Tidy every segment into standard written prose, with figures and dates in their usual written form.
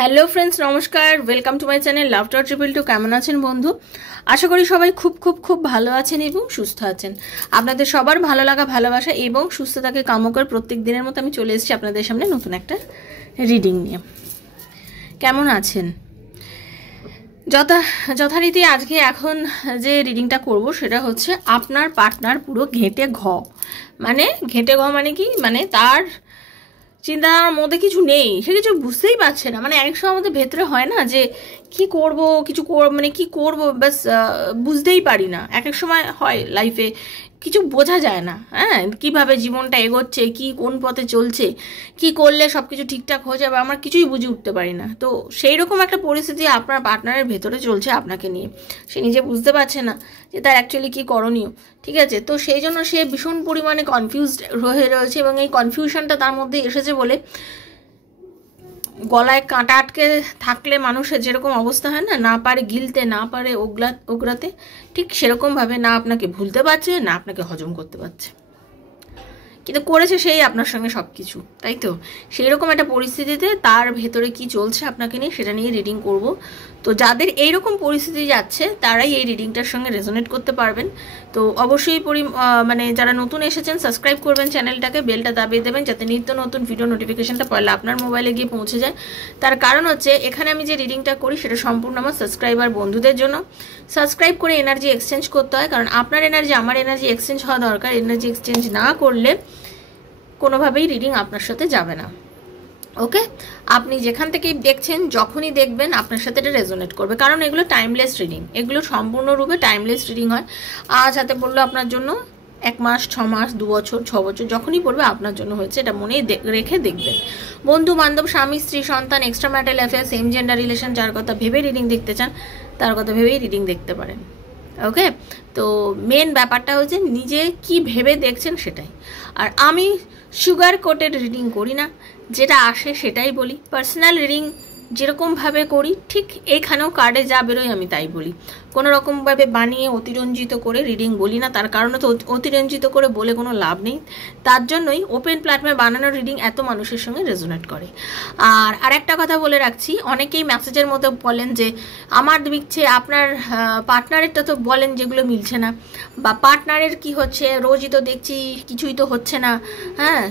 Hello friends, নমস্কার। Welcome to my channel laughter triple two. কেমন আছেন বন্ধু? আশা করি সবাই খুব খুব খুব ভালো আছেন এবং সুস্থ আছেন। আপনাদের সবার ভালো লাগা, ভালোবাসা এবং সুস্থতাকে কামনা করে প্রত্যেক দিনের মতো আমি চলে এসেছি আপনাদের সামনে নতুন একটা রিডিং নিয়ে। কেমন আছেন? যথারীতি আজকে এখন যে রিডিংটা করব সেটা হচ্ছে আপনার পার্টনার পুরো ঘেঁটে ঘ। মানে ঘেঁটে ঘ মানে কি? মানে তার চিন্তার মধ্যে কিছু নেই, সে কিছু বুঝতেই পারছে না। মানে এক সময় আমাদের ভেতরে হয় না যে কি করব, কিছু মানে কি করব, ব্যাস বুঝতেই পারি না। এক এক সময় হয় লাইফে কিছু বোঝা যায় না, হ্যাঁ, কিভাবে জীবনটা এগোচ্ছে, কি কোন পথে চলছে, কি করলে সব কিছু ঠিকঠাক হয়ে যাবে, আমরা কিছুই বুঝে উঠতে পারি না। তো সেই রকম একটা পরিস্থিতি আপনার পার্টনারের ভেতরে চলছে আপনাকে নিয়ে। সে নিজে বুঝতে পারছে না যে তার অ্যাকচুয়ালি কী করণীয়, ঠিক আছে? তো সেই জন্য সে ভীষণ পরিমাণে কনফিউজড হয়ে রয়েছে এবং এই কনফিউশনটা তার মধ্যে এসেছে বলে গলায় কাঁটা আটকে থাকলে মানুষের যেরকম অবস্থা হয় না, না পারে গিলতে, না পারে ওগলাতে, ঠিক সেরকমভাবে না আপনাকে ভুলতে পারছে, না আপনাকে হজম করতে পারছে, কিন্তু করেছে সেই আপনার সঙ্গে সব কিছু, তাই তো? সেই রকম একটা পরিস্থিতিতে তার ভেতরে কি চলছে আপনাকে নিয়ে সেটা নিয়ে রিডিং করব। তো যাদের এইরকম পরিস্থিতি যাচ্ছে তারাই এই রিডিংটার সঙ্গে রেজোনেট করতে পারবেন। তো অবশ্যই মানে যারা নতুন এসেছেন সাবস্ক্রাইব করবেন চ্যানেলটাকে, বেলটা দাবিয়ে দেবেন যাতে নিত্য নতুন ভিডিও নোটিফিকেশনটা পড়লে আপনার মোবাইলে গিয়ে পৌঁছে যায়। তার কারণ হচ্ছে এখানে আমি যে রিডিংটা করি সেটা সম্পূর্ণ আমার সাবস্ক্রাইবার বন্ধুদের জন্য। সাবস্ক্রাইব করে এনার্জি এক্সচেঞ্জ করতে হয়, কারণ আপনার এনার্জি আমার এনার্জি এক্সচেঞ্জ হওয়া দরকার। এনার্জি এক্সচেঞ্জ না করলে কোনোভাবেই রিডিং আপনার সাথে যাবে না। ওকে, আপনি যেখান থেকেই দেখছেন যখনই দেখবেন আপনার সাথে এটা রেজোনেট করবে, কারণ এগুলো টাইমলেস রিডিং, এগুলো সম্পূর্ণরূপে টাইমলেস রিডিং হয়। আজ হাতে পড়লো আপনার জন্য 1 মাস, 6 মাস, 2 বছর, 6 বছর, যখনই পড়বে আপনার জন্য হয়েছে, এটা মনে রেখে দেখবেন। বন্ধু বান্ধব, স্বামী স্ত্রী, সন্তান, extra marital affair, same gender relation, যার কথা ভেবে রিডিং দেখতে চান তার কথা ভেবেই রিডিং দেখতে পারেন। ওকে, তো মেন ব্যাপারটা হচ্ছে নিজে কি ভেবে দেখছেন সেটাই। আর আমি সুগার কোটেড রিডিং করি না, যেটা আসে সেটাই বলি। পার্সোনাল রিডিং যেরকমভাবে করি ঠিক এইখানেও কার্ডে যা বেরোয় আমি তাই বলি। কোনো রকমভাবে বানিয়ে অতিরঞ্জিত করে রিডিং বলি না, তার কারণে তো অতিরঞ্জিত করে বলে কোনো লাভ নেই। তার জন্যই ওপেন প্ল্যাটফর্মে বানানো রিডিং এত মানুষের সঙ্গে রেজোনেট করে। আর আরেকটা কথা বলে রাখছি, অনেকেই মেসেজের মধ্যে বলেন যে আমার মিলছে, আপনার পার্টনারেরটা তো বলেন যেগুলো মিলছে না, বা পার্টনারের কি হচ্ছে, রোজই তো দেখছি কিছুই তো হচ্ছে না। হ্যাঁ,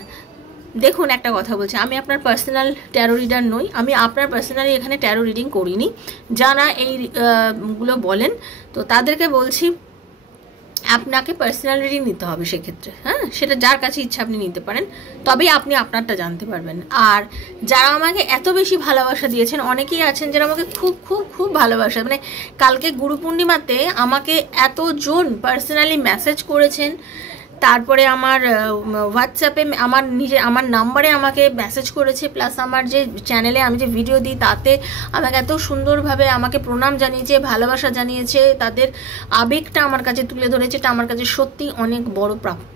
দেখুন একটা কথা বলছি, আমি আপনার পার্সোনাল ট্যারো রিডার নই, আমি আপনার পার্সোনালি এখানে ট্যারো রিডিং করিনি। যারা এইগুলো বলেন তো তাদেরকে বলছি আপনাকে পার্সোনাল রিডিং নিতে হবে সেক্ষেত্রে। হ্যাঁ, সেটা যার কাছে ইচ্ছা আপনি নিতে পারেন, তবেই আপনি আপনারটা জানতে পারবেন। আর যারা আমাকে এত বেশি ভালোবাসা দিয়েছেন, অনেকেই আছেন যারা আমাকে খুব খুব খুব ভালোবাসা, মানে কালকে গুরু পূর্ণিমাতে আমাকে এতজন পার্সোনালি মেসেজ করেছেন, তারপরে আমার হোয়াটসঅ্যাপে আমার নাম্বারে আমাকে মেসেজ করেছে, প্লাস আমার যে চ্যানেলে আমি যে ভিডিও দিই তাতে আমাকে এত সুন্দরভাবে আমাকে প্রণাম জানিয়েছে, ভালোবাসা জানিয়েছে, তাদের আবেগটা আমার কাছে তুলে ধরেছে। এটা আমার কাছে সত্যি অনেক বড় প্রাপ্য,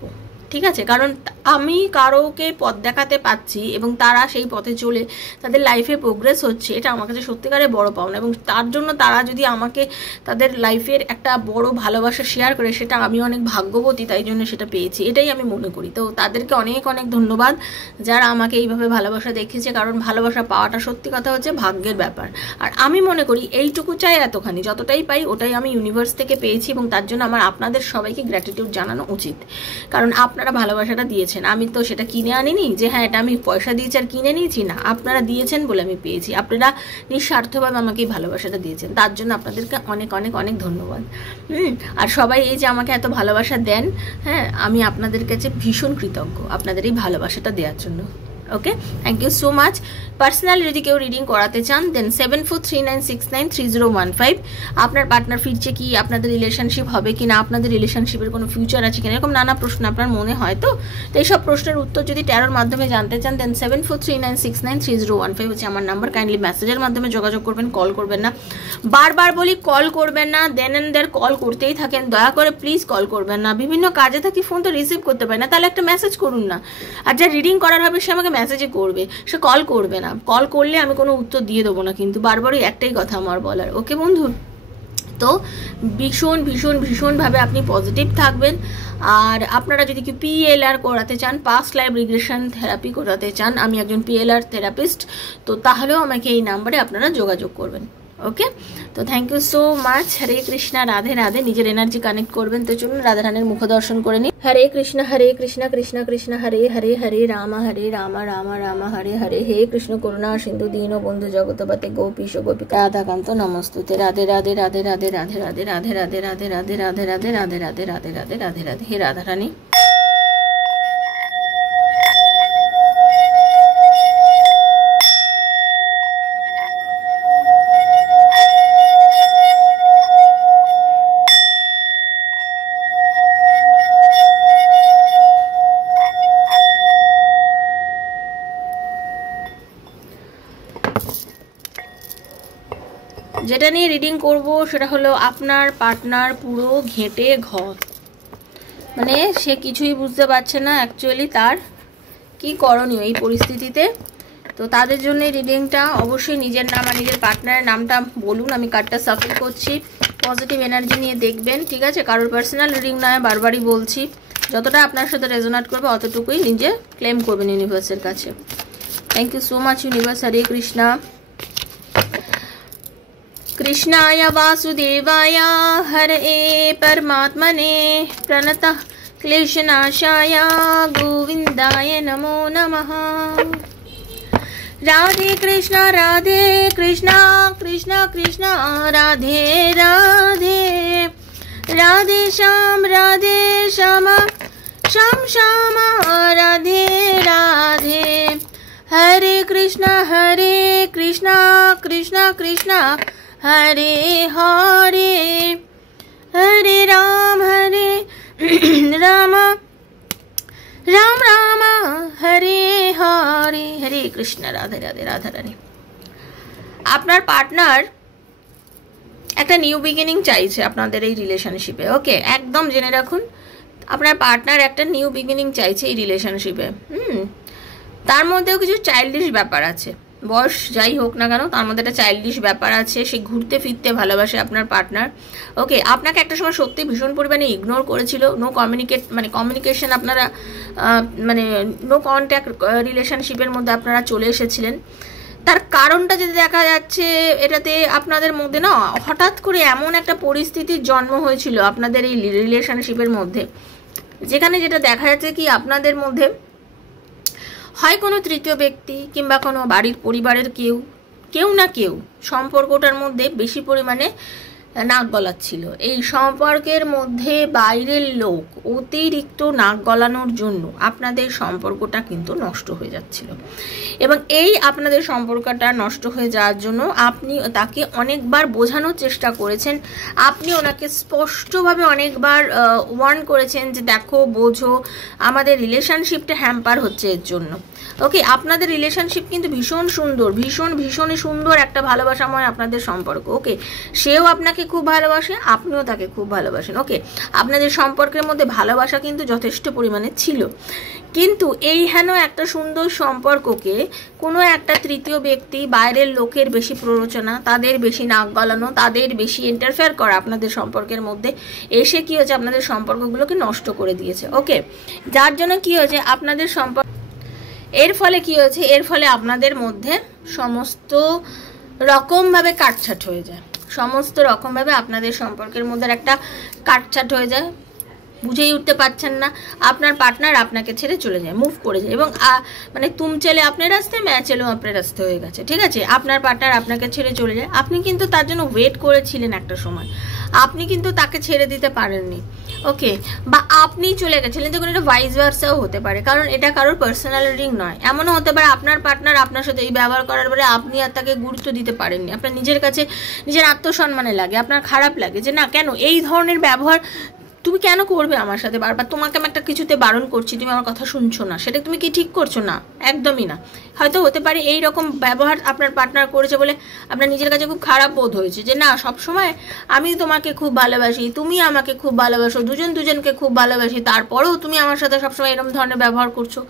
ঠিক আছে? কারণ আমি কারোকে পথ দেখাতে পাচ্ছি এবং তারা সেই পথে চলে তাদের লাইফে প্রোগ্রেস হচ্ছে, এটা আমার কাছে সত্যিকারের বড় পাওনা। এবং তার জন্য তারা যদি আমাকে তাদের লাইফের একটা বড় ভালোবাসা শেয়ার করে, সেটা আমি অনেক ভাগ্যবতী, তাই জন্য সেটা পেয়েছি, এটাই আমি মনে করি। তো তাদেরকে অনেক অনেক ধন্যবাদ যারা আমাকে এইভাবে ভালোবাসা দেখিয়েছে, কারণ ভালোবাসা পাওয়াটা সত্যি কথা হচ্ছে ভাগ্যের ব্যাপার। আর আমি মনে করি এইটুকু চাই, এতখানি যতটাই পাই ওটাই আমি ইউনিভার্স থেকে পেয়েছি, এবং তার জন্য আমার আপনাদের সবাইকে গ্র্যাটিটিউড জানানো উচিত, কারণ আপনারা ভালোবাসাটা দিয়েছেন। আমি তো সেটা কিনে আনিনি যে হ্যাঁ এটা আমি পয়সা দিয়েছি আর কিনে নিয়েছি, না, আপনারা দিয়েছেন বলে আমি পেয়েছি। আপনারা নিঃস্বার্থভাবে আমাকে এই ভালোবাসাটা দিয়েছেন, তার জন্য আপনাদেরকে অনেক অনেক অনেক ধন্যবাদ। আর সবাই এই যে আমাকে এত ভালোবাসা দেন, হ্যাঁ, আমি আপনাদের কাছে ভীষণ কৃতজ্ঞ আপনাদের এই ভালোবাসাটা দেওয়ার জন্য। Okay, thank you so much. Personal যদি কেউ রিডিং করাতে চান দেন 7439693015। আপনার পার্টনার ফিরছে কি, আপনাদের রিলেশনশিপ হবে কি না, আপনাদের রিলেশনশিপের কোনো ফিউচার আছে কিনা, এরকম নানা প্রশ্ন আপনার মনে হয়। তো এইসব প্রশ্নের উত্তর যদি ট্যারোর মাধ্যমে জানতে চান দেন 7439693015 হচ্ছে আমার নাম্বার। কাইন্ডলি মেসেজের মাধ্যমে যোগাযোগ করবেন, কল করবেন না। বারবার বলি কল করবেন না, দেন এন্ড দেয়ার কল করতেই থাকেন, দয়া করে প্লিজ কল করবেন না। বিভিন্ন কাজে থাকি, ফোন তো রিসিভ করতে পারি না, তাহলে একটা মেসেজ করুন না। আর যা রিডিং করার হবে সে আমাকে মেসেজে করবে, সে কল করবে না। কল করলে আমি কোনো উত্তর দিয়ে দেবো না, কিন্তু বারবারই একটাই কথা আমার বলার। ওকে বন্ধু, তো ভীষণ ভীষণ ভীষণভাবে আপনি পজিটিভ থাকবেন। আর আপনারা যদি কি PLR করাতে চান, পাস্ট লাইফ রিগ্রেশন থেরাপি করাতে চান, আমি একজন PLR থেরাপিস্ট, তো তাহলেও আমাকে এই নাম্বারে আপনারা যোগাযোগ করবেন। ওকে, তো থ্যাংক ইউ সো মাচ। হরে কৃষ্ণা, রাধে রাধে। নিজের এনার্জি কানেক্ট করবেন, তো চলুন রাধা রানীর মুখ দর্শন করে নিই। হরে কৃষ্ণ কৃষ্ণ কৃষ্ণ হরে হরে, হরে রাম রাম রাম হরে হরে। হে কৃষ্ণ করুণা সিন্ধু দীন বন্ধু জগৎপতে গোপীশ গোপিকা রাধাকান্ত নমস্তুতে। রাধে রাধে রাধে রাধে রাধে রাধে রাধে রাধে রাধে রাধে রাধে রাধে রাধে রাধে রাধে রাধে রাধে রাধে। হে রাধা রানী, যেটা নিয়ে রিডিং করব সেটা হলো আপনার পার্টনার পুরো ঘেঁটে ঘর, মানে সে কিছুই বুঝতে পারছে না অ্যাকচুয়ালি তার কি করণীয় এই পরিস্থিতিতে। তো তাদের জন্য রিডিংটা অবশ্যই নিজের নাম আর নিজের পার্টনারের নামটা বলুন, আমি কার্ডটা সাফল করছি, পজিটিভ এনার্জি নিয়ে দেখবেন, ঠিক আছে? কারোর পার্সোনাল রিডিং নয়, বারবারই বলছি, যতটা আপনার সাথে রেজোনেট করবে অতটুকুই নিজে ক্লেম করবেন ইউনিভার্সের কাছে। Thank you so much universe. Hare Krishna. कृष्णाय वासुदेवाय हरये परमात्मने प्रणतः क्लेशनाशाय गोविन्दाय नमो नमः। राधे कृष्ण कृष्ण कृष्ण राधे राधे, राधे श्याम श्याम श्याम राधे राधे। हरे कृष्ण कृष्ण कृष्ण हरे हरे, हरे राम राम राम हरे हरे। हरे कृष्ण। राधे राधे। राधा रानी, আপনার পার্টনার একটা নিউ বিগিনিং চাইছে আপনাদের এই রিলেশনশিপে। ওকে, একদম জেনে রাখুন, আপনার পার্টনার একটা নিউ বিগিনিং চাইছে এই রিলেশনশিপে। তার মধ্যেও কিছু চাইল্ডিশ ব্যাপার আছে, বয়স যাই হোক না কেন তার মধ্যে একটা চাইল্ডিশ ব্যাপার আছে। সে ঘুরতে ফিরতে ভালোবাসে আপনার পার্টনার। ওকে, আপনাকে একটা সময় সত্যি ভীষণ পরিমাণে ইগনোর করেছিল, কমিউনিকেশন আপনারা নো কন্ট্যাক্ট রিলেশনশিপের মধ্যে আপনারা চলে এসেছিলেন। তার কারণটা যদি দেখা যাচ্ছে এটাতে আপনাদের মধ্যে না হঠাৎ করে এমন একটা পরিস্থিতির জন্ম হয়েছিল আপনাদের এই রিলেশনশিপের মধ্যে, যেখানে যেটা দেখা যাচ্ছে কি আপনাদের মধ্যে হয় কোনো তৃতীয় ব্যক্তি কিংবা কোনো বাড়ির পরিবারের কেউ না কেউ সম্পর্কটার মধ্যে বেশি পরিমাণে নাক গলাচ্ছিল। এই সম্পর্কের মধ্যে বাইরের লোক অতিরিক্ত নাক গলানোর জন্য আপনাদের সম্পর্কটা কিন্তু নষ্ট হয়ে যাচ্ছিল, এবং এই আপনাদের সম্পর্কটা নষ্ট হয়ে যাওয়ার জন্য আপনি তাকে অনেকবার বোঝানোর চেষ্টা করেছেন। আপনি ওনাকে স্পষ্টভাবে অনেকবার ওয়ার্ন করেছেন যে দেখো, বোঝো, আমাদের রিলেশনশিপটা হ্যাম্পার হচ্ছে এর জন্য। ওকে, আপনাদের রিলেশনশিপ কিন্তু ভীষণ সুন্দর, ভীষণই সুন্দর একটা ভালোবাসাময় আপনাদের সম্পর্ক। ওকে, সেও আপনাকে খুব ভালোবাসে, আপনিও তাকে খুব ভালোবাসেন। ওকে, আপনাদের সম্পর্কের মধ্যে ভালোবাসা কিন্তু যথেষ্ট পরিমাণে ছিল, কিন্তু এই হেন একটা সুন্দর সম্পর্ককে কোনো একটা তৃতীয় ব্যক্তি, বাইরের লোকের বেশি প্ররোচনা, তাদের বেশি নাক গলানো, তাদের বেশি ইন্টারফেয়ার করা আপনাদের সম্পর্কের মধ্যে এসে কি হয়েছে, আপনাদের সম্পর্কগুলোকে নষ্ট করে দিয়েছে। ওকে, যার জন্য কি হয়েছে আপনাদের সম্পর্ক, এর ফলে কি হয়েছে, এর ফলে আপনাদের মধ্যে সমস্ত রকমভাবে কাটছাট হয়ে যায়, সমস্ত রকমভাবে আপনাদের সম্পর্কের মধ্যে একটা কাটছাট হয়ে যায়। বুঝেই উঠতে পারছেন না, আপনার পার্টনার আপনাকে ছেড়ে চলে যায়, মুভ করে যায়, এবং তুম চলে আপনার রাস্তায়, ম্যা চলেও আপনার রাস্তা হয়ে গেছে। ঠিক আছে, আপনার পার্টনার আপনাকে ছেড়ে চলে যায়, আপনি কিন্তু তার জন্য ওয়েট করেছিলেন একটা সময়, আপনি কিন্তু তাকে ছেড়ে দিতে পারেননি। ওকে, বা আপনি চলে গেছিলেন, দেখুন এটা ভাইস ভার্সাও হতে পারে, কারণ এটা কারোর পার্সোনাল রিং নয়। এমনও হতে পারে আপনার পার্টনার আপনার সাথে এই ব্যবহার করার পরে আপনি আর তাকে গুরুত্ব দিতে পারেননি, আপনার নিজের কাছে নিজের আত্মসম্মানে লাগে, আপনার খারাপ লাগে যে না, কেন এই ধরনের ব্যবহার তুমি কেন করবে আমার সাথে বারবার, তোমাকে আমি একটা কিছুতে বারণ করছি, তুমি আমার কথা শুনছো না, সেটা তুমি কি ঠিক করছো না? একদমই না। হয়তো হতে পারে এই রকম ব্যবহার আপনার পার্টনার করেছে বলে আপনার নিজের কাছে খুব খারাপ বোধ হয়েছে যে না, সবসময় আমি তোমাকে খুব ভালোবাসি, তুমি আমাকে খুব ভালোবাসো, দুজনকে খুব ভালোবাসি, তারপরেও তুমি আমার সাথে সবসময় এরকম ধরনের ব্যবহার করছো,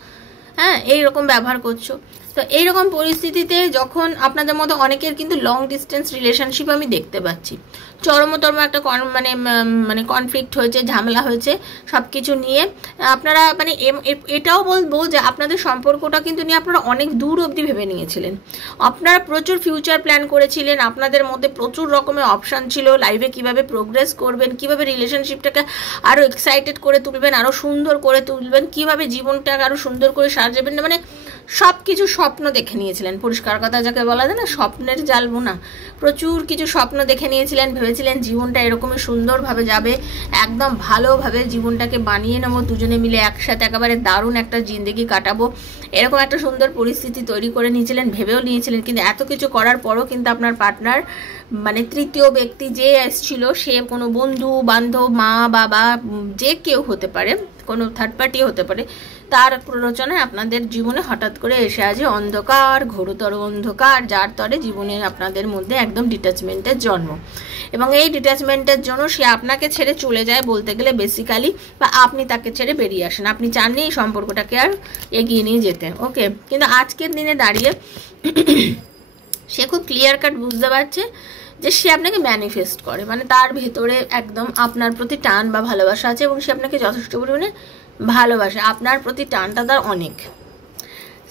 হ্যাঁ, এইরকম ব্যবহার করছো। তো এইরকম পরিস্থিতিতে যখন আপনাদের মধ্যে অনেকের কিন্তু লং ডিস্টেন্স রিলেশনশিপ আমি দেখতে পাচ্ছি, চরমতম একটা মানে কনফ্লিক্ট হয়েছে, ঝামেলা হয়েছে সব কিছু নিয়ে। আপনারা মানে এটাও বলবো যে আপনাদের সম্পর্কটা কিন্তু নিয়ে আপনারা অনেক দূর অবধি ভেবে নিয়েছিলেন, আপনারা প্রচুর ফিউচার প্ল্যান করেছিলেন, আপনাদের মধ্যে প্রচুর রকমের অপশান ছিল লাইফে কিভাবে প্রোগ্রেস করবেন, কিভাবে রিলেশনশিপটাকে আরও এক্সাইটেড করে তুলবেন, আরও সুন্দর করে তুলবেন, কিভাবে জীবনটাকে আরও সুন্দর করে সাজাবেন, মানে সব কিছু স্বপ্ন দেখে নিয়েছিলেন। পরিষ্কার কথা যাকে বলা যায় না, স্বপ্নের জাল বোনা, প্রচুর কিছু স্বপ্ন দেখে নিয়েছিলেন, ভেবেছিলেন জীবনটা এরকমই সুন্দরভাবে যাবে, একদম ভালোভাবে জীবনটাকে বানিয়ে নেবো, দুজনে মিলে একসাথে একেবারে দারুণ একটা জিন্দগি কাটাবো, এরকম একটা সুন্দর পরিস্থিতি তৈরি করে নিয়েছিলেন, ভেবেও নিয়েছিলেন। কিন্তু এত কিছু করার পরও কিন্তু আপনার পার্টনার মানে তৃতীয় ব্যক্তি যে এসেছিল, সে কোনো বন্ধু বান্ধব, মা বাবা, যে কেউ হতে পারে, কোনো থার্ড পার্টি হতে পারে, তার প্ররোচনায় আপনাদের জীবনে হঠাৎ করে এসে আছে অন্ধকার, ঘোরতর অন্ধকার, যার তরে জীবনে আপনাদের মধ্যে একদম ডিট্যাচমেন্টের জন্ম। এবং এই ডিট্যাচমেন্টের জন্য সে আপনাকে ছেড়ে চলে যায় বলতে গেলে বেসিক্যালি, বা আপনি তাকে ছেড়ে বেরিয়ে আসেন, আপনি চাননি এই সম্পর্কটাকে আর এগিয়ে নিয়ে যেতে। ওকে, কিন্তু আজকের দিনে দাঁড়িয়ে সে খুব ক্লিয়ার কাট বুঝতে পারছে যে সে আপনাকে ম্যানিফেস্ট করে, মানে তার ভেতরে একদম আপনার প্রতি টান বা ভালোবাসা আছে, এবং সে আপনাকে যথেষ্ট পরিমাণে ভালোবাসে, আপনার প্রতি টানটা তার অনেক।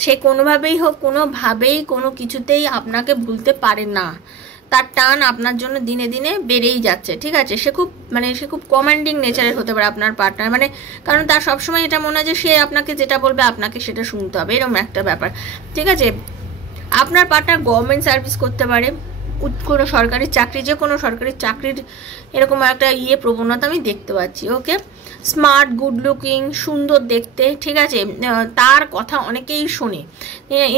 সে কোনোভাবেই হোক, কোনোভাবেই কোনো কিছুতেই আপনাকে ভুলতে পারে না, তার টান আপনার জন্য দিনে দিনে বেড়েই যাচ্ছে, ঠিক আছে। সে খুব কমান্ডিং নেচারের হতে পারে আপনার পার্টনার, মানে কারণ তার সবসময় এটা মনে হয় যে সে আপনাকে যেটা বলবে আপনাকে সেটা শুনতে হবে, এরকম একটা ব্যাপার, ঠিক আছে। আপনার পার্টনার গভর্নমেন্ট সার্ভিস করতে পারে, কোনো সরকারি চাকরি, যে কোনো সরকারি চাকরির এরকম একটা প্রবণতা আমি দেখতে পাচ্ছি। ওকে, স্মার্ট, গুড লুকিং, সুন্দর দেখতে, ঠিক আছে। তার কথা অনেকেই শোনে,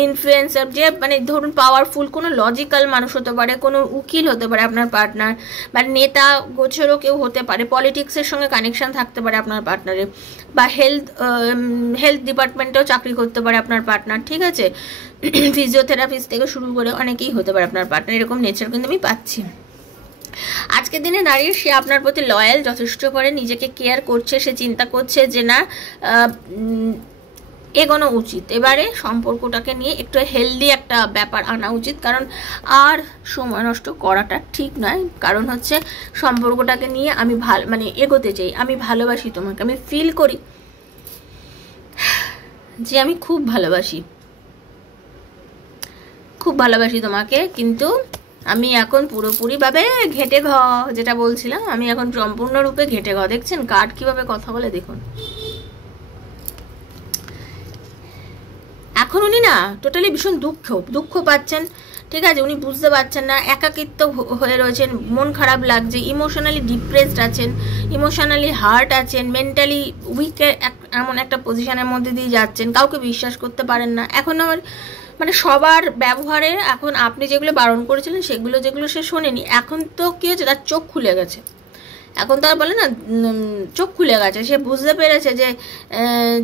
ইনফ্লুয়েন্সার, যে মানে ধরুন পাওয়ারফুল কোনো লজিক্যাল মানুষ হতে পারে, কোনো উকিল হতে পারে আপনার পার্টনার, বা নেতা গোছেরও কেউ হতে পারে, পলিটিক্সের সঙ্গে কানেকশন থাকতে পারে আপনার পার্টনারের, বা হেলথ ডিপার্টমেন্টেও চাকরি করতে পারে আপনার পার্টনার, ঠিক আছে। ফিজিওথেরাপিস্ট থেকে শুরু করে অনেকেই হতে পারে আপনার পার্টনার, এরকম নেচার কিন্তু আমি পাচ্ছি। আজকের দিনে দাঁড়িয়ে সে আপনার প্রতি লয়াল যথেষ্ট করে, নিজেকে কেয়ার করছে, সে চিন্তা করছে যে না এগোনো উচিত, এবারে সম্পর্কটাকে নিয়ে একটু হেলদি একটা ব্যাপার আনা উচিত, কারণ আর সময় নষ্ট করাটা ঠিক নয়। কারণ হচ্ছে সম্পর্কটাকে নিয়ে আমি মানে এগোতে চাই, আমি ভালোবাসি তোমাকে, আমি ফিল করি যে আমি খুব ভালোবাসি তোমাকে, কিন্তু আমি এখন পুরোপুরিভাবে ঘেটে যেটা বলছিলাম, আমি এখন সম্পূর্ণরূপে ঘেটে দেখছেন কার্ড কিভাবে কথা বলে দেখুন। এখন উনি না টোটালি ভীষণ দুঃখ পাচ্ছেন, ঠিক আছে। উনি বুঝতে পারছেন না, একাকিত্ব হয়ে রয়েছেন, মন খারাপ লাগছে, ইমোশনালি ডিপ্রেসড আছেন, ইমোশনালি হার্ট আছেন, মেন্টালি উইকের এমন একটা পজিশনের মধ্যে দিয়ে যাচ্ছেন, কাউকে বিশ্বাস করতে পারেন না। এখন আমার মানে সবার ব্যবহারে এখন আপনি যেগুলো বারণ করেছিলেন যেগুলো সে শোনেনি, এখন তো কি হচ্ছে, তার চোখ খুলে গেছে, এখন তার বলে না চোখ খুলে গেছে, সে বুঝতে পেরেছে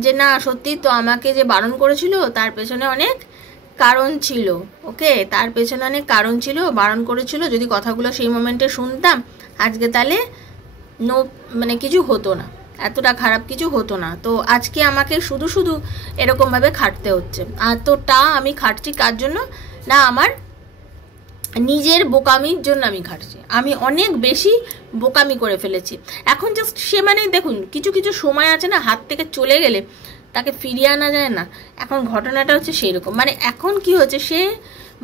যে না সত্যি তো আমাকে যে বারণ করেছিল তার পেছনে অনেক কারণ ছিল। ওকে, তার পেছনে অনেক কারণ ছিল, বারণ করেছিল, যদি কথাগুলো সেই মোমেন্টে শুনতাম আজকে তাহলে মানে কিছু হতো না, এতটা খারাপ কিছু হতো না। তো আজকে আমাকে শুধু এরকমভাবে খাটতে হচ্ছে। এতটা আমি খাটছি কার জন্য না, আমার নিজের বোকামির জন্য আমি খাটছি, আমি অনেক বেশি বোকামি করে ফেলেছি। এখন জাস্ট সে মানে দেখুন কিছু সময় আছে না, হাত থেকে চলে গেলে তাকে ফিরিয়ে আনা যায় না, এখন ঘটনাটা হচ্ছে সেই রকম। মানে এখন কি হচ্ছে, সে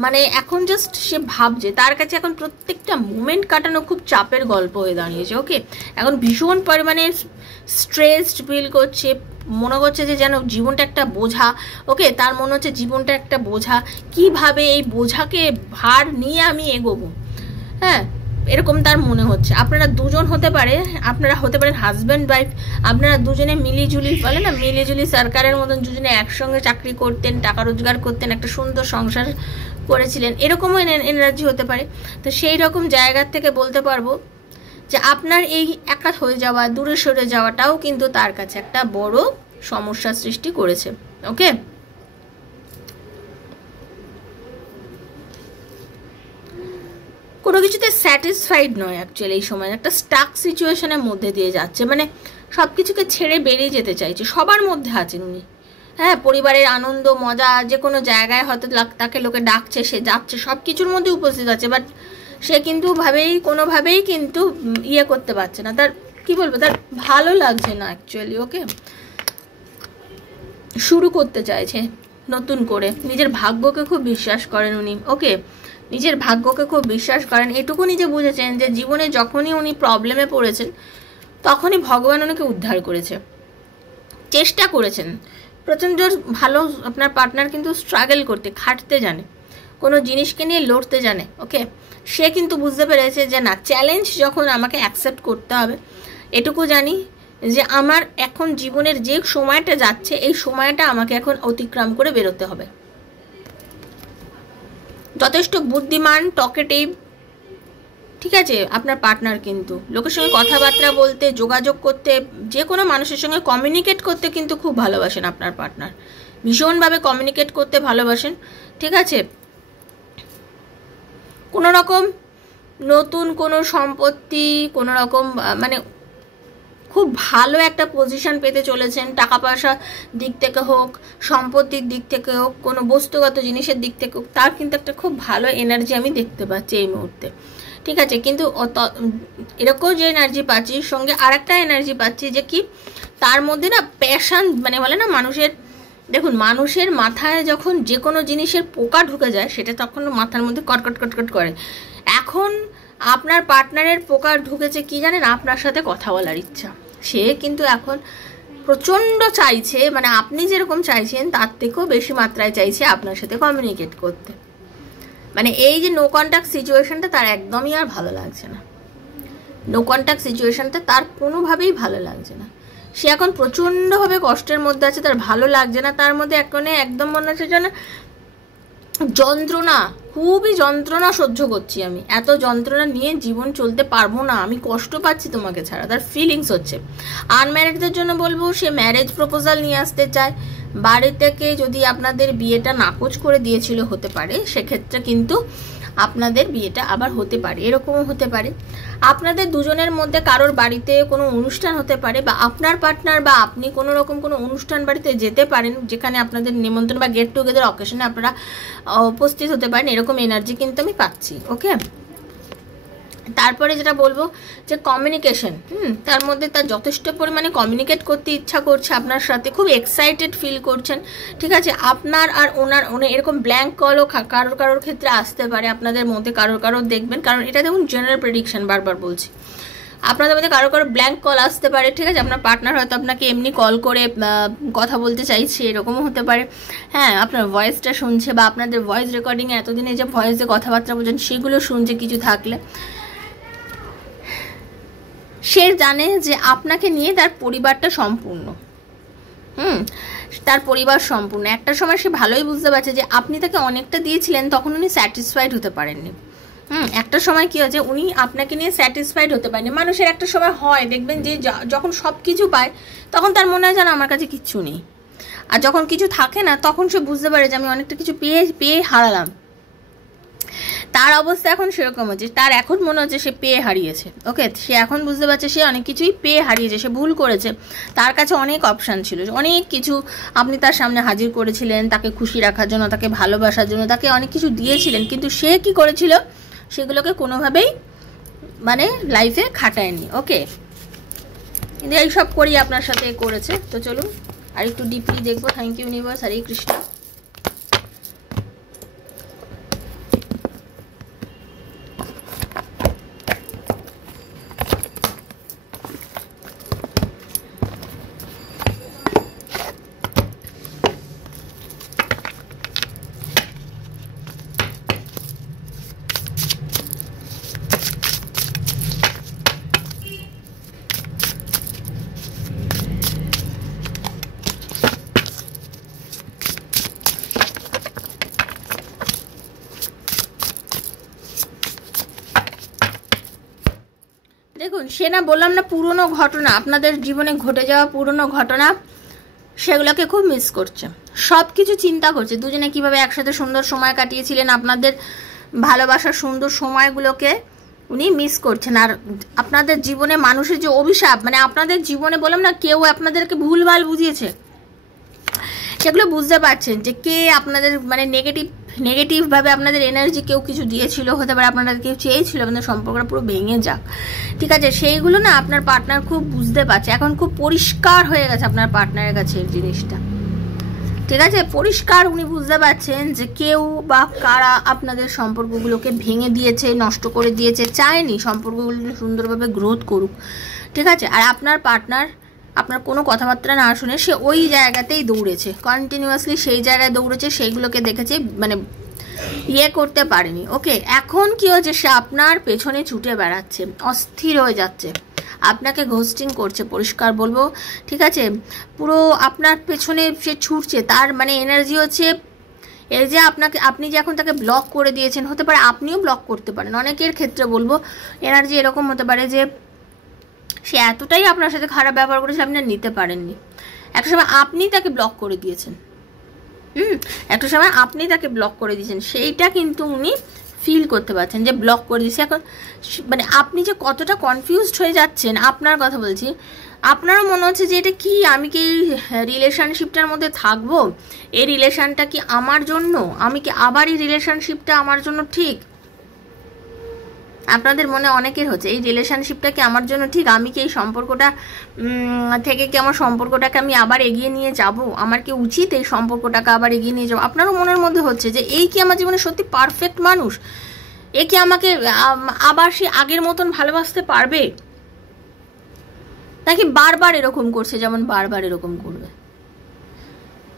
মানে এখন জাস্ট সে ভাবছে, তার কাছে এখন প্রত্যেকটা মোমেন্ট কাটানো খুব চাপের গল্প হয়ে দাঁড়িয়েছে। ওকে, এখন ভীষণ পরিমাণে স্ট্রেসড ফিল করছে, মনে করছে যে যেন জীবনটা একটা বোঝা। ওকে, তার মনে হচ্ছে জীবনটা একটা বোঝা, কিভাবে এই বোঝাকে ভার নিয়ে আমি এগোবো, হ্যাঁ এরকম তার মনে হচ্ছে। আপনারা দুজন হতে পারেন হাজব্যান্ড ওয়াইফ, আপনারা দুজনে মিলিজুলি বলে না, মিলিজুলি সরকারের মতন দুজনে একসঙ্গে চাকরি করতেন, টাকা রোজগার করতেন, একটা সুন্দর সংসার করেছিলেন, এরকমও এনার্জি হতে পারে। তো সেই রকম জায়গার থেকে বলতে পারবো যে আপনার এই একা হয়ে যাওয়া, দূরে সরে যাওয়াটাও কিন্তু তার কাছে একটা বড় সমস্যা সৃষ্টি করেছে। ওকে, কোনো কিছুতে স্যাটিসফাইড নয় অ্যাকচুয়ালি, এই সময় একটা স্টাক সিচুয়েশনের মধ্যে দিয়ে যাচ্ছে, মানে সব কিছুকে ছেড়ে বেরিয়ে যেতে চাইছে, সবার মধ্যে আছেন উনি, হ্যাঁ, পরিবারের আনন্দ মজা, যে কোনো জায়গায় হয়তো তাকে লোকে ডাকছে, সে যাচ্ছে, সব কিছুর মধ্যে উপস্থিত আছে, বাট সে কিন্তু কোনোভাবেই কিন্তু ইয়ে করতে পারছে না, তার কি বলবো, তার ভালো লাগছে না অ্যাকচুয়ালি। ওকে, শুরু করতে চাইছে নতুন করে, নিজের ভাগ্যকে খুব বিশ্বাস করেন উনি। ওকে, নিজের ভাগ্যকে খুব বিশ্বাস করেন, এটুকু নিজে বুঝেছেন যে জীবনে যখনই উনি প্রবলেমে পড়েছেন তখনই ভগবান ওনাকে উদ্ধার করেছে, চেষ্টা করেছেন প্রচণ্ড ভালো। আপনার পার্টনার কিন্তু স্ট্রাগল করতে, খাটতে জানে, কোনো জিনিসকে নিয়ে লড়তে জানে। ওকে, সে কিন্তু বুঝতে পেরেছে যে না, চ্যালেঞ্জ যখন আমাকে অ্যাকসেপ্ট করতে হবে, এটুকু জানি যে আমার এখন জীবনের যে সময়টা যাচ্ছে, এই সময়টা আমাকে এখন অতিক্রম করে বেরোতে হবে। যথেষ্ট বুদ্ধিমান, টকেটিভ, ঠিক আছে আপনার পার্টনার, কিন্তু লোকের সঙ্গে কথাবার্তা বলতে, যোগাযোগ করতে, যে কোনো মানুষের সঙ্গে কমিউনিকেট করতে কিন্তু খুব ভালোবাসেন আপনার পার্টনার, ভীষণভাবে কমিউনিকেট করতে ভালোবাসেন। ঠিক আছে, কোনো রকম নতুন কোনো সম্পত্তি, কোনো রকম মানে খুব ভালো একটা পজিশন পেতে চলেছেন, টাকা পয়সা দিক থেকে হোক, সম্পত্তির দিক থেকে হোক, কোনো বস্তুগত জিনিসের দিক থেকে হোক, তার কিন্তু একটা খুব ভালো এনার্জি আমি দেখতে পাচ্ছি এই মুহূর্তে। ঠিক আছে, কিন্তু এরকম যে এনার্জি পাচ্ছি, সঙ্গে আর একটা এনার্জি পাচ্ছি যে কি, তার মধ্যে না প্যাশন, মানে বলে না মানুষের, দেখুন মানুষের মাথায় যখন যে কোনো জিনিসের পোকা ঢুকে যায়, সেটা তখন মাথার মধ্যে কটকট কটকট করে। এখন আপনার পার্টনারের পোকা ঢুকেছে কি জানেন, আপনার সাথে কথা বলার ইচ্ছা। সে কিন্তু এখন প্রচণ্ড চাইছে, মানে আপনি যেরকম চাইছেন তার থেকেও বেশি মাত্রায় চাইছে আপনার সাথে কমিউনিকেট করতে। মানে এই যে নো কন্ট্যাক্ট সিচুয়েশনটা তার একদমই আর ভালো লাগছে না, নো কন্ট্যাক্ট সিচুয়েশনটা তার কোনোভাবেই ভালো লাগছে না। সে এখন প্রচণ্ডভাবে কষ্টের মধ্যে আছে, তার ভালো লাগছে না, তার মধ্যে একদম মনে হচ্ছে যেন যন্ত্রণা, খুবই যন্ত্রণা সহ্য করছি আমি, এত যন্ত্রণা নিয়ে জীবন চলতে পারবো না, আমি কষ্ট পাচ্ছি তোমাকে ছাড়া, তার ফিলিংস হচ্ছে। আনম্যারিডদের জন্য বলবো, সে ম্যারেজ প্রপোজাল নিয়ে আসতে চায়, বাড়ি থেকে যদি আপনাদের বিয়েটা নাকচ করে দিয়েছিল হতে পারে, সেক্ষেত্রে কিন্তু আপনাদের বিয়েটা আবার হতে পারে, এরকমও হতে পারে। আপনাদের দুজনের মধ্যে কারোর বাড়িতে কোনো অনুষ্ঠান হতে পারে, বা আপনার পার্টনার বা আপনি কোনো রকম কোনো অনুষ্ঠান বাড়িতে যেতে পারেন, যেখানে আপনাদের নিমন্ত্রণ বা গেট টুগেদার অকেশনে আপনারা উপস্থিত হতে পারেন, এরকম এনার্জি কিন্তু আমি পাচ্ছি। ওকে, তারপরে যেটা বলবো যে কমিউনিকেশন, তার মধ্যে তার যথেষ্ট পরিমাণে কমিউনিকেট করতে ইচ্ছা করছে আপনার সাথে, খুব এক্সাইটেড ফিল করছেন। ঠিক আছে, আপনার আর ওনার এরকম ব্ল্যাঙ্ক কলও কারোর ক্ষেত্রে আসতে পারে, আপনাদের মধ্যে কারোর দেখবেন, কারণ এটা দেখুন জেনারেল প্রেডিকশন, বারবার বলছি, আপনাদের মধ্যে কারো ব্ল্যাঙ্ক কল আসতে পারে। ঠিক আছে, আপনার পার্টনার হয়তো আপনাকে এমনি কল করে কথা বলতে চাইছে, এরকমও হতে পারে। হ্যাঁ, আপনার ভয়েসটা শুনছে, বা আপনাদের ভয়েস রেকর্ডিংয়ে এতদিনে যে ভয়েসে কথাবার্তা বলছেন সেগুলো শুনছে কিছু থাকলে। সে জানে যে আপনাকে নিয়ে তার পরিবারটা সম্পূর্ণ, তার পরিবার সম্পূর্ণ। একটা সময় সে ভালোই বুঝতে পারছে যে আপনি তাকে অনেকটা দিয়েছিলেন, তখন উনি স্যাটিসফাইড হতে পারেননি। একটা সময় কি হয়েছে, উনি আপনাকে নিয়ে স্যাটিসফাইড হতে পারেনি। মানুষের একটা সময় হয়, দেখবেন যে যখন সব কিছু পায় তখন তার মনে হয় যেন আমার কাছে কিচ্ছু নেই, আর যখন কিছু থাকে না তখন সে বুঝতে পারে যে আমি অনেকটা কিছু পেয়ে হারালাম। তার অবস্থা এখন সেরকম হচ্ছে, তার এখন মনে হচ্ছে সে পেয়ে হারিয়েছে। ওকে, সে এখন বুঝতে পারছে সে অনেক কিছুই পেয়ে হারিয়েছে, সে ভুল করেছে। তার কাছে অনেক অপশান ছিল, অনেক কিছু আপনি তার সামনে হাজির করেছিলেন, তাকে খুশি রাখার জন্য, তাকে ভালোবাসার জন্য, তাকে অনেক কিছু দিয়েছিলেন, কিন্তু সে কি করেছিল, সেগুলোকে কোনোভাবেই মানে লাইফে খাটায়নি। ওকে, কিন্তু এইসব করি আপনার সাথে করেছে। তো চলুন আর একটু ডিপলি দেখবো। থ্যাংক ইউ ইউনিভার্স, হরে কৃষ্ণ। দেখুন, সে না বললাম না, পুরনো ঘটনা, আপনাদের জীবনে ঘটে যাওয়া পুরনো ঘটনা, সেগুলোকে খুব মিস করছে, সব কিছু চিন্তা করছে, দুজনে কিভাবে একসাথে সুন্দর সময় কাটিয়েছিলেন, আপনাদের ভালোবাসার সুন্দর সময়গুলোকে উনি মিস করছেন। আর আপনাদের জীবনে মানুষের যে অভিশাপ, মানে আপনাদের জীবনে বললাম না, কেউ আপনাদেরকে ভুলভাল বুঝিয়েছে, সেগুলো বুঝতে পারছেন যে কে আপনাদের মানে নেগেটিভভাবে আপনাদের এনার্জি কেউ কিছু দিয়েছিল, হতে পারে আপনাদের কেউ চেয়েছিল আপনাদের সম্পর্কটা পুরো ভেঙে যাক, ঠিক আছে? সেইগুলো না আপনার পার্টনার খুব বুঝতে পারছে, এখন খুব পরিষ্কার হয়ে গেছে আপনার পার্টনারের কাছে এই জিনিসটা, ঠিক আছে? পরিষ্কার উনি বুঝতে পারছেন যে কেউ বা কারা আপনাদের সম্পর্কগুলোকে ভেঙে দিয়েছে, নষ্ট করে দিয়েছে, চায়নি সম্পর্কগুলো সুন্দরভাবে গ্রোথ করুক, ঠিক আছে? আর আপনার পার্টনার আপনার কোনো কথাবার্তা না শুনে সে ওই জায়গাতেই দৌড়েছে, কন্টিনিউয়াসলি সেই জায়গায় দৌড়েছে, সেইগুলোকে দেখেছে, মানে করতে পারেনি। ওকে, এখন কি হচ্ছে, সে আপনার পেছনে ছুটে বেড়াচ্ছে, অস্থির হয়ে যাচ্ছে, আপনাকে ঘোস্টিং করছে, পরিষ্কার বলবো, ঠিক আছে? পুরো আপনার পেছনে সে ছুটছে, তার মানে এনার্জি হচ্ছে এই যে আপনি যে এখন তাকে ব্লক করে দিয়েছেন, হতে পারে আপনিও ব্লক করতে পারেন, অনেকের ক্ষেত্রে বলবো এনার্জি এরকম হতে পারে যে সে এতটাই আপনার সাথে খারাপ ব্যবহার করেছে আপনি নিতে পারেননি, একটা সময় আপনি তাকে ব্লক করে দিয়েছেন, একটা সময় আপনি তাকে ব্লক করে দিয়েছেন, সেইটা কিন্তু উনি ফিল করতে পারছেন যে ব্লক করে দিয়েছে। এখন মানে আপনি যে কতটা কনফিউজড হয়ে যাচ্ছেন, আপনার কথা বলছি, আপনারও মনে হচ্ছে যে এটা কি, আমি কি রিলেশনশিপটার মধ্যে থাকবো, এই রিলেশনটা কি আমার জন্য, আমি কি আবার এই রিলেশনশিপটা আমার জন্য ঠিক, আপনাদের মনে অনেকের হচ্ছে এই রিলেশনশিপটা কি আমার জন্য ঠিক, আমি কি এই সম্পর্কটা থেকে কি আমার সম্পর্কটাকে আমি আবার এগিয়ে নিয়ে যাব, আমার কি উচিত এই সম্পর্কটাকে আবার এগিয়ে নিয়ে যাবো, আপনারও মনের মধ্যে হচ্ছে যে এই কি আমার জীবনে সত্যি পারফেক্ট মানুষ, এ কি আমাকে আবার সে আগের মতন ভালোবাসতে পারবে, নাকি বারবার এরকম করছে যেমন বারবার এরকম করবে,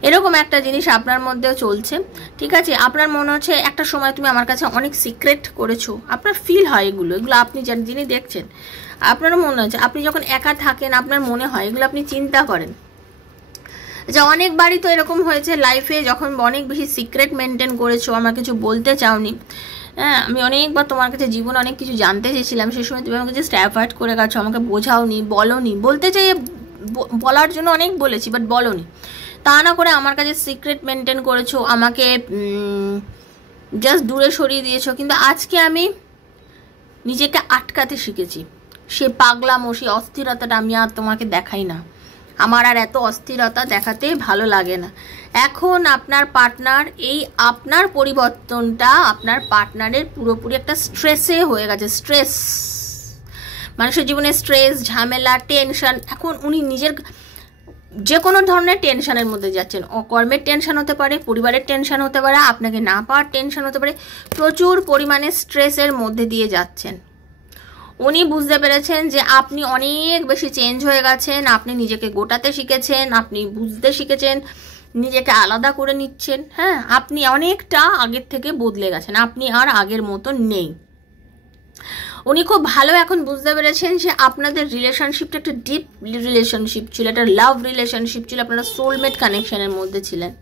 এরকম একটা জিনিস আপনার মধ্যেও চলছে, ঠিক আছে? আপনার মনে হচ্ছে একটা সময় তুমি আমার কাছে অনেক সিক্রেট করেছো, আপনার ফিল হয় এগুলো আপনি যিনি দেখছেন, আপনারও মনে হচ্ছে আপনি যখন একা থাকেন আপনার মনে হয়, এগুলো আপনি চিন্তা করেন যে অনেকবারই তো এরকম হয়েছে লাইফে, যখন অনেক বেশি সিক্রেট মেনটেন করেছো, আমার কিছু বলতে চাওনি, হ্যাঁ, আমি অনেকবার তোমার কাছে জীবনে অনেক কিছু জানতে চেয়েছিলাম, সেই সময় তুমি আমাকে জাস্ট অ্যাভয়েড করে গেছো, আমাকে বোঝাওনি, বলোনি, বলতে চাই বলার জন্য অনেক বলেছি বাট বলোনি, তা না করে আমার কাছে সিক্রেট মেনটেন করেছো, আমাকে জাস্ট দূরে সরিয়ে দিয়েছো, কিন্তু আজকে আমি নিজেকে আটকাতে শিখেছি, সে পাগলামো, সে অস্থিরতাটা আমি আর তোমাকে দেখাই না, আমার আর এত অস্থিরতা দেখাতে ভালো লাগে না। এখন আপনার পার্টনার এই আপনার পরিবর্তনটা আপনার পার্টনারের পুরোপুরি একটা স্ট্রেসে হয়ে গেছে, স্ট্রেস, মানুষের জীবনে স্ট্রেস, ঝামেলা, টেনশন, এখন উনি নিজের যে কোনো ধরনের টেনশনের মধ্যে যাচ্ছেন, কর্মের টেনশন হতে পারে, পরিবারের টেনশন হতে পারে, আপনাকে না পাওয়ার টেনশন হতে পারে, প্রচুর পরিমাণে স্ট্রেসের মধ্যে দিয়ে যাচ্ছেন। উনি বুঝতে পেরেছেন যে আপনি অনেক বেশি চেঞ্জ হয়ে গেছেন, আপনি নিজেকে গোটাতে শিখেছেন, আপনি বুঝতে শিখেছেন, নিজেকে আলাদা করে নিচ্ছেন, হ্যাঁ, আপনি অনেকটা আগের থেকে বদলে গেছেন, আপনি আর আগের মতো নেই। উনি খুব ভালো এখন বুঝতে পেরেছেন যে আপনাদের রিলেশনশিপটা একটা ডিপ রিলেশনশিপ ছিল, একটা লাভ রিলেশনশিপ ছিল, আপনারা সোলমেট কানেকশনের মধ্যে ছিলেন।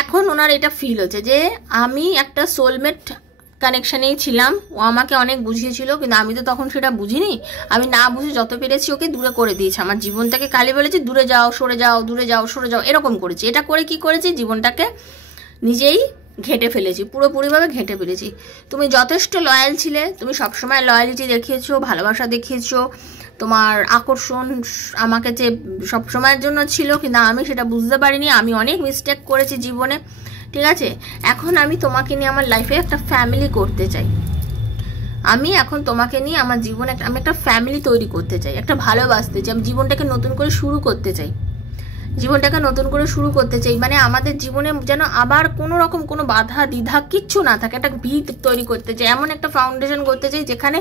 এখন ওনার এটা ফিল হচ্ছে যে আমি একটা সোলমেট কানেকশানেই ছিলাম, ও আমাকে অনেক বুঝিয়েছিল, কিন্তু আমি তো তখন সেটা বুঝিনি, আমি না বুঝে যত পেরেছি ওকে দূরে করে দিয়েছি, আমার জীবনটাকে কালি বলেছি দূরে যাও, সরে যাও, দূরে যাও, সরে যাও, এরকম করেছি। এটা করে কি করেছি, জীবনটাকে নিজেই ঘেঁটে ফেলেছি, পুরোপুরিভাবে ঘেঁটে ফেলেছি। তুমি যথেষ্ট লয়াল ছিলে, তুমি সবসময় লয়ালিটি দেখিয়েছো, ভালোবাসা দেখিয়েছো, তোমার আকর্ষণ আমাকে যে সবসময়ের জন্য ছিল, কিন্তু আমি সেটা বুঝতে পারিনি, আমি অনেক মিস্টেক করেছি জীবনে, ঠিক আছে? এখন আমি তোমাকে নিয়ে আমার লাইফে একটা ফ্যামিলি করতে চাই, আমি এখন তোমাকে নিয়ে আমার জীবনে আমি একটা ফ্যামিলি তৈরি করতে চাই, একটা ভালোবাসতে চাই, আমি জীবনটাকে নতুন করে শুরু করতে চাই, জীবনটাকে নতুন করে শুরু করতে চাই, মানে আমাদের জীবনে যেন আবার কোনো রকম কোনো বাধা দ্বিধা কিচ্ছু না থাকে, একটা ভিত তৈরি করতে চাই, এমন একটা ফাউন্ডেশন করতে চাই যেখানে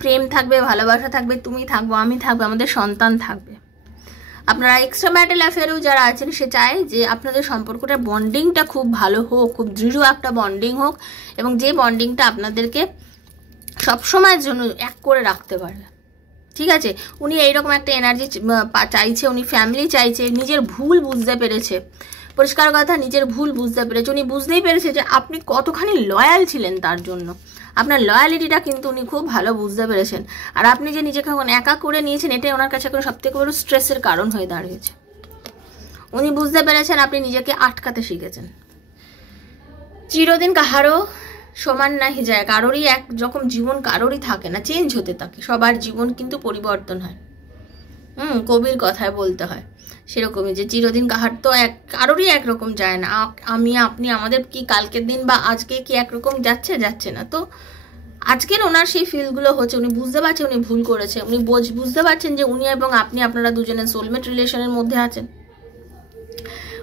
প্রেম থাকবে, ভালোবাসা থাকবে, তুমি থাকবো, আমি থাকবো, আমাদের সন্তান থাকবে। আপনারা এক্সট্রা ম্যারিটাল অ্যাফেয়ারেও যারা আছেন সে চায় যে আপনাদের সম্পর্কটার বন্ডিংটা খুব ভালো হোক, খুব দৃঢ় একটা বন্ডিং হোক, এবং যে বন্ডিংটা আপনাদেরকে সবসময়ের জন্য এক করে রাখতে পারবে, ঠিক আছে? উনি এইরকম একটা এনার্জি চাইছে, উনি ফ্যামিলি চাইছে, নিজের ভুল বুঝতে পেরেছে, পরিষ্কার কথা, নিজের ভুল বুঝতে পেরেছে, উনি বুঝতেই পেরেছে যে আপনি কতখানি লয়াল ছিলেন তার জন্য, আপনার লয়ালিটিটা কিন্তু উনি খুব ভালো বুঝতে পেরেছেন, আর আপনি যে নিজেকে এখন একা করে নিয়েছেন এটাই ওনার কাছে এখন সবথেকে বড় স্ট্রেসের কারণ হয়ে দাঁড়িয়েছে। উনি বুঝতে পেরেছেন আপনি নিজেকে আটকাতে শিখেছেন। চিরদিন কাহারও সমান নাহি যায়, কারোরই একরকম জীবন কারোরই থাকে না, চেঞ্জ হতে থাকে, সবার জীবন কিন্তু পরিবর্তন হয়, কবির কথায় বলতে হয়, সেরকমই যে চিরদিন কারোরই একরকম যায় না। আমি আপনি আমাদের কি কালকের দিন বা আজকে কি একরকম যাচ্ছে না। তো আজকের ওনার সেই ফিলগুলো হচ্ছে, উনি বুঝতে পারছেন উনি ভুল করেছে, উনি বুঝতে পারছেন যে উনি এবং আপনি আপনারা দুজনে সোলমেট রিলেশনের মধ্যে আছেন,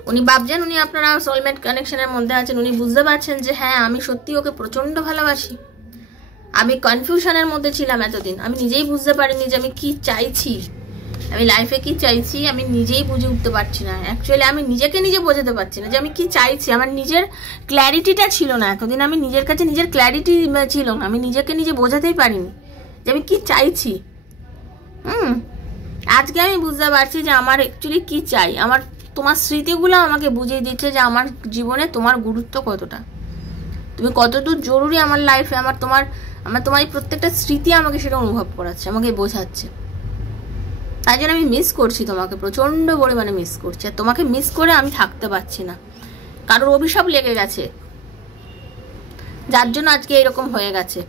উনি ভাবছেন উনি আপনারা সোলমেট কানেকশনের মধ্যে আছেন, উনি বুঝতে পারছেন যে হ্যাঁ আমি সত্যি ওকে প্রচন্ড ভালোবাসি। আমি কনফিউশনের মধ্যে ছিলাম এতদিন, আমি নিজেই বুঝতে পারিনি যে আমি কি চাইছি, আমি লাইফে কি চাইছি আমি নিজেই বুঝে উঠতে পারছি না। অ্যাকচুয়ালি আমি নিজেকে নিজে বোঝাতে পারছি না যে আমি কি চাইছি, আমার নিজের ক্ল্যারিটিটা ছিল না এতদিন, আমি নিজের কাছে নিজের ক্ল্যারিটি ছিল না, আমি নিজেকে নিজে বোঝাতেই পারিনি যে আমি কি চাইছি। আজকে আমি বুঝতে পারছি যে আমার অ্যাকচুয়ালি কি চাই। আমার তোমার স্মৃতিগুলো আমাকে বুঝিয়ে দিচ্ছে যে আমার জীবনে তোমার গুরুত্ব কতটা, তুমি কতদূর জরুরি আমার লাইফে। তোমার এই প্রত্যেকটা স্মৃতি আমাকে সেটা অনুভব করাচ্ছে, আমাকে বোঝাচ্ছে। তাই জন্য আমি মিস করছি তোমাকে, প্রচন্ড পরিমাণে মিস করছি। আর তোমাকে মিস করে আমি থাকতে পারছি না, কারোর অভিশাপ লেগে গেছে যার জন্য আজকে এরকম হয়ে গেছে।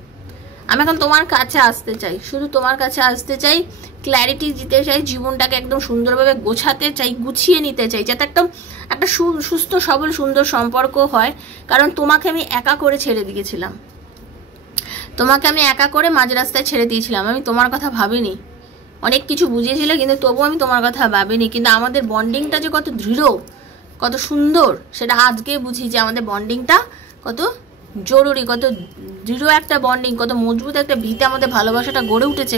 আমি এখন তোমার কাছে আসতে চাই, শুধু তোমার কাছে আসতে চাই, ক্ল্যারিটি দিতে চাই, জীবনটাকে একদম সুন্দরভাবে গোছাতে চাই, গুছিয়ে নিতে চাই, যাতে একটা সুস্থ সবল সুন্দর সম্পর্ক হয়। কারণ তোমাকে আমি একা করে ছেড়ে দিয়েছিলাম, তোমাকে আমি একা করে মাঝ রাস্তায় ছেড়ে দিয়েছিলাম। আমি তোমার কথা ভাবিনি, অনেক কিছু বুঝিয়েছিলে কিন্তু তবুও আমি তোমার কথা ভাবিনি। কিন্তু আমাদের বন্ডিংটা যে কত দৃঢ় কত সুন্দর সেটা আজকে বুঝি, যে আমাদের বন্ডিংটা কত জরুরি, কত দৃঢ় একটা বন্ডিং, কত মজবুত একটা ভিতে আমাদের ভালোবাসাটা গড়ে উঠেছে,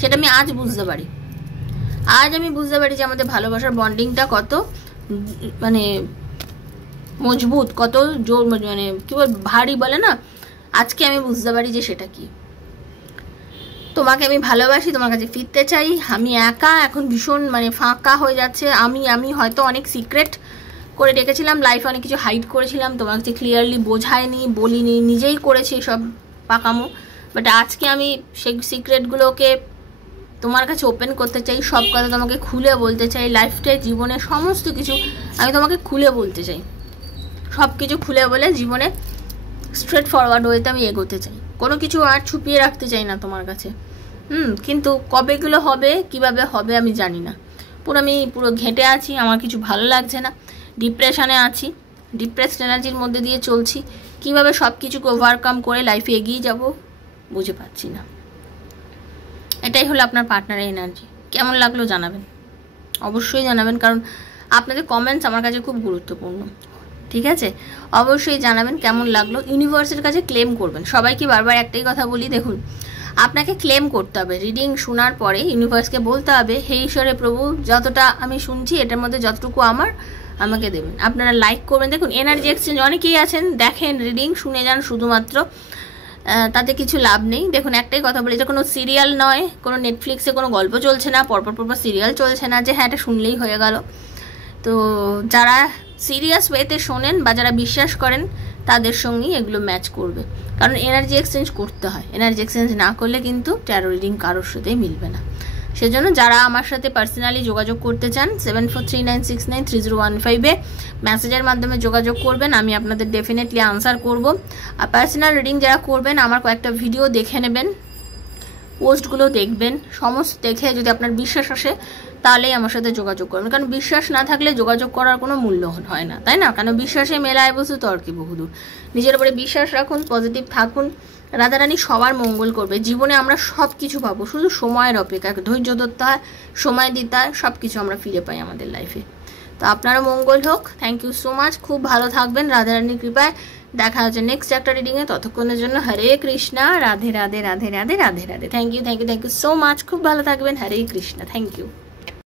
সেটা আমি আজ বুঝতে পারি। আজ আমি বুঝতে পারি যে আমাদের ভালোবাসার বন্ডিংটা কত মানে মজবুত, কত জোর, মানে কি বল ভারী বলে না, আজকে আমি বুঝতে পারি যে সেটা কি। তোমাকে আমি ভালোবাসি, তোমার কাছে ফিরতে চাই। আমি একা এখন ভীষণ মানে ফাঁকা হয়ে যাচ্ছে। আমি হয়তো অনেক সিক্রেট করে রেখেছিলাম, লাইফে অনেক কিছু হাইড করেছিলাম, তোমার কাছে ক্লিয়ারলি বোঝাইনি, বলিনি, নিজেই করেছি সব পাকামো। বাট আজকে আমি সেই সিক্রেটগুলোকে তোমার কাছে ওপেন করতে চাই, সব কথা তোমাকে খুলে বলতে চাই। লাইফটাই জীবনে সমস্ত কিছু আমি তোমাকে খুলে বলতে চাই, সব কিছু খুলে বলে জীবনে স্ট্রেট ফরওয়ার্ড ওয়েতে আমি এগোতে চাই, কোনো কিছু আর ছুপিয়ে রাখতে চাই না তোমার কাছে। কিন্তু কবেগুলো হবে কিভাবে হবে আমি জানি না, আমি পুরো ঘেঁটে আছি, আমার কিছু ভালো লাগছে না, ডিপ্রেশনে আছি, ডিপ্রেসড এনার্জির মধ্যে দিয়ে চলছি। কিভাবে সব কিছুকে ওভারকাম করে লাইফে এগিয়ে যাব বুঝে পাচ্ছি না। এটাই হলো আপনার পার্টনারের এনার্জি। কেমন লাগলো জানাবেন, অবশ্যই জানাবেন, কারণ আপনাদের কমেন্টস আমার কাছে খুব গুরুত্বপূর্ণ। ঠিক আছে, অবশ্যই জানাবেন কেমন লাগলো। ইউনিভার্সের কাছে ক্লেম করবেন। সবাইকে বারবার একটাই কথা বলি, দেখুন আপনাকে ক্লেম করতে হবে। রিডিং শোনার পরে ইউনিভার্সকে বলতে হবে, হে ঈশ্বরে প্রভু, যতটা আমি শুনছি এটার মধ্যে যতটুকু আমাকে দেবেন। আপনারা লাইক করবেন। দেখুন এনার্জি এক্সচেঞ্জ অনেকেই আছেন, দেখেন রিডিং শুনে যান শুধুমাত্র, তাতে কিছু লাভ নেই। দেখুন একটাই কথা বলি, যে কোনো সিরিয়াল নয়, কোনো নেটফ্লিক্সে কোনো গল্প চলছে না, পরপর সিরিয়াল চলছে না যে হ্যাঁ এটা শুনলেই হয়ে গেল। তো যারা সিরিয়াস ওয়েতে শোনেন বা যারা বিশ্বাস করেন তাদের সঙ্গেই এগুলো ম্যাচ করবে, কারণ এনার্জি এক্সচেঞ্জ করতে হয়। এনার্জি এক্সচেঞ্জ না করলে কিন্তু ট্যারো রিডিং কারোর সাথেই মিলবে না। সেজন্য যারা আমার সাথে পার্সোনালি যোগাযোগ করতে চান 7439693015 মেসেজের মাধ্যমে যোগাযোগ করবেন, আমি আপনাদের ডেফিনেটলি আনসার করব। আর পার্সোনাল রিডিং যারা করবেন আমার কয়েকটা ভিডিও দেখে নেবেন, পোস্টগুলো দেখবেন, সমস্ত দেখে যদি আপনার বিশ্বাস আসে তাহলেই আমার সাথে যোগাযোগ করবেন। কারণ বিশ্বাস না থাকলে যোগাযোগ করার কোনো মূল্য হয় না, তাই না? কারণ বিশ্বাসে মেলায় বস্তু তর্কে বহুদূর। নিজের উপরে বিশ্বাস রাখুন, পজিটিভ থাকুন, রাধারানী সবার মঙ্গল করবে। জীবনে আমরা সব কিছু পাবো, শুধু সময়ের অপেক্ষা, ধৈর্য ধরতে হয়, সময় দিতে হয়, সব কিছু আমরা ফিরে পাই আমাদের লাইফে। তো আপনারও মঙ্গল হোক। থ্যাংক ইউ সো মাচ, খুব ভালো থাকবেন রাধারানীর কৃপায়। দেখা হচ্ছে নেক্সট একটা রিডিংয়ে, ততক্ষণের জন্য Hare Krishna, Radhe Radhe Radhe Radhe Radhe Radhe. Thank you so much, খুব ভালো থাকবেন। Hare Krishna, thank you.